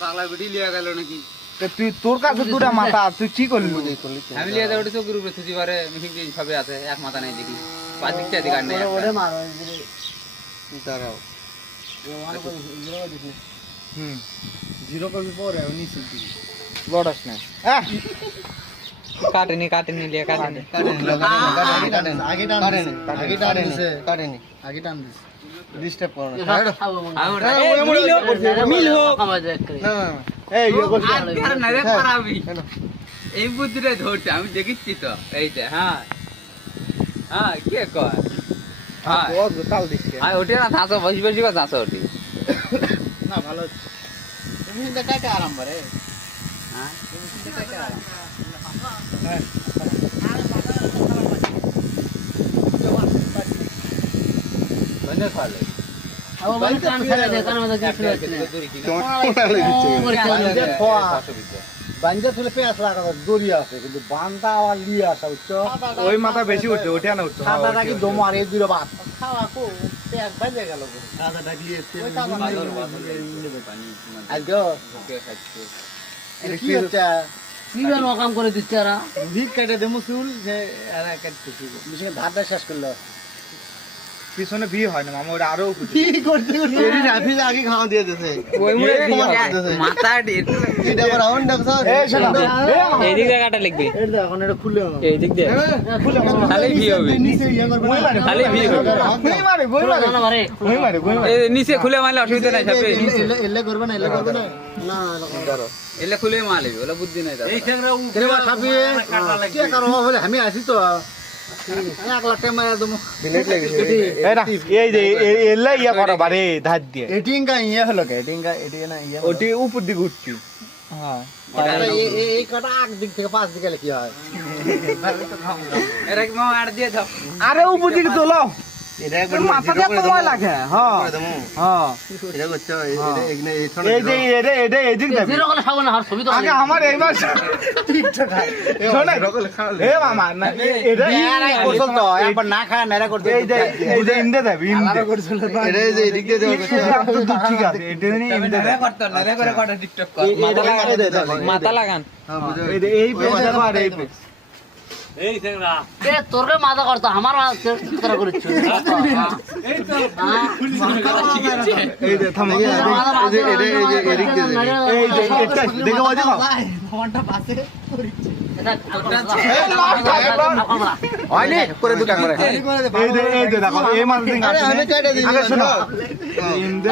পাগলা বেটি লিয়া গেল নাকি? তুই তোর কাছে দুটা মাথা, তুই কি করলি? আমি লিয়া যাই ওটা চোখের উপরে থুতি পারে মিশিং দিন সবে আছে, এক মাথা নাই দেখি, পাঁচ দিকটা দিক আর নেই। দাঁড়াও জিরো করবি পরে নিচে দিবি বড়স না কাটেনি লিয়া কাটেনি আগে টান দিছে ডিস্টার্ব করো না মিল হোক এই বুদ্ধিটাই ধরছে, আমি দেখিচ্ছি তো এইটা। হ্যাঁ হ্যাঁ কে কয় তাল দিচ্ছে ওটি না ধাঁচো বসি বসি করে ধাঁচো ওটি না ভালো হচ্ছে তুমি কিন্তু কাটে আরাম করে হ্যাঁ বন্ধ খালে বাঞ্জা তুলে পেঁয়াজ লাগা দড়ি আছে কিন্তু বান্দা আবার লিয়ে আসা উচ্চ ওই মাথা বেশি উঠছে ওঠে না উঠছে সাদা নাকি দম আর এই দুটো ভাত খাওয়া কো পেঁয়াজ বাজে গেল সাদা ডাকলি আজকে কি হচ্ছে কিভাবে নকাম করে দিচ্ছে এরা? ভিত কেটে দেবো চুল যে এরা কাটতেছি ভাতটা শেষ করলো পিছনে বিয়ে হয় না মামা, ওটা আরো কি করতে করতে এরি রাফিজ আগে খাওয়া দিয়ে দিয়েছে ওই মুড়ে মাথা এটা আবার রাউন্ড দেখছ এই দিক দিয়ে কাটা লিখবি, এই দেখো এখন এটা খুলে এই দিক দিয়ে খুলে খালি ভি হবে, নিচে ইয়া করবে খালি ভি হবে। এই নিচে খুলে মারলে অসুবিধা নাই, সাথে এলে করবে না এলে করবে না না এলে খুলে মারলে ওলা বুদ্ধি নাই তার। এই ঠ্যাংরা রে বা সাপি কি করব বলে আমি আছি তো 1 লাখ টাকা মারা দেবো মিনিট লাগিছে এই যে এলা ইয়া করা বারে ধার দিয়ে এটিং কা ইয়া হলো কে এটিং কা এটি না ইয়া ওটি উপর দিকে উঠছি হ্যাঁ এই কাটা এক দিক থেকে 5 দিকে কি হয় এরা কি মামা আড় দিয়ে দাও, আরে উপর দিকে তোলো এটা একবার মাথা দিয়ে তো ভয় লাগে হ্যাঁ হ্যাঁ এটা করতে এই যে এটা এদিক দেবে জিরো করে খাবো না, আর ছবি তো আগে আমার এইবার ঠিকঠাক শোনে এ মামা না এটা করছল তো একবার না খায় নারা করতে এই যে ইন্দে দেবে ইন্দে এটা যে এদিক দিয়ে দেওয়া ঠিক আছে এটা নিয়ে ইন্দে নেড়ে করতে নেড়ে করে কটা টিকটক কর, মাথা লাগান এই পেজে আর এই পেজ এ তোর মাথা করতো আমার মাথা করেছো এই যে থাম এই যে এদিক দিয়ে এই যে এটা দেখো ওই দেখো ফোনটা পাশে হয়নি করে দুটা করে এই যে দেখো এই মাছ দিন আগে শোনো ইন্দে